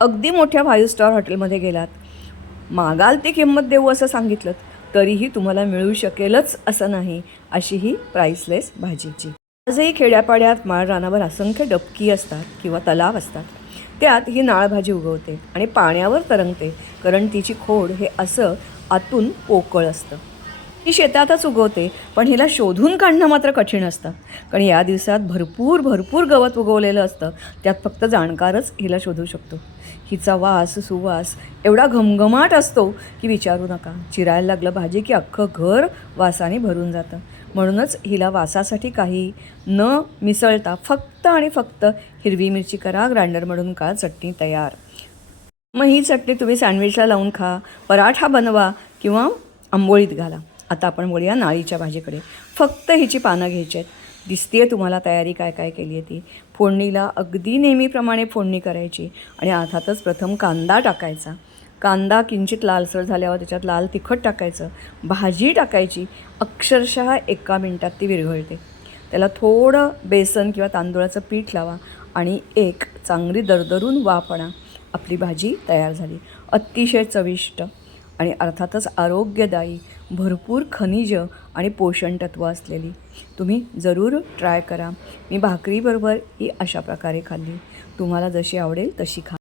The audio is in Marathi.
अगदी मोठ्या 5 स्टार हॉटेलमध्ये गेलात, मागाल ती किंमत देऊ असं सांगितलं तरीही तुम्हाला मिळू शकेलच असं नाही, अशी ही प्राईसलेस भाजीची. आजही खेड्यापाड्यात माळरानावर असंख्य डबकी असतात किंवा तलाव असतात. त्यात ही नाळभाजी उगवते आणि पाण्यावर तरंगते, कारण तिची खोड हे असं आतून पोकळ असतं. ही शेतातच उगवते, पण हिला शोधून काढणं मात्र कठीण असतं, कारण या दिवसात भरपूर भरपूर गवत उगवलेलं असतं. त्यात फक्त जाणकारच हिला शोधू शकतो. हिचा वास सुवास एवढा घमघमाट असतो की विचारू नका. चिरायला लागलं भाजी की अख्खं घर वासाने भरून जातं. म्हणूनच हिला वासासाठी काही न मिसळता फक्त आणि फक्त हिरवी मिरची करा, ग्राइंडरमधून का चटणी तयार. मग ही चटणी तुम्ही सँडविचला लावून खा, पराठा बनवा किंवा आंबोळीत घाला. आता आपण बोलूया नाळीच्या भाजीकडे. फक्त हिची पानं घ्यायची आहेत. दिसते आहे तुम्हाला तयारी काय काय केली आहे ती. फोडणीला अगदी नेहमीप्रमाणे फोडणी करायची आणि अर्थातच प्रथम कांदा टाकायचा. कांदा किंचित लालसर झाल्यावर त्याच्यात लाल तिखट टाकायचं, भाजी टाकायची. अक्षरशः 1 मिनिटात ती विरघळते. त्याला थोडं बेसन किंवा तांदूळाचं पीठ लावा आणि एक चांगली दरदरून वाफ आणा. आपली भाजी तयार झाली. अतिशय चविष्ट आणि अर्थातच आरोग्यदायी, भरपूर खनिजं आणि पोषण तत्त्व असलेली. तुम्ही जरूर ट्राय करा. मी भाकरीबरोबर ही अशा प्रकारे खाल्ली. तुम्हाला जशी आवडेल तशी खा.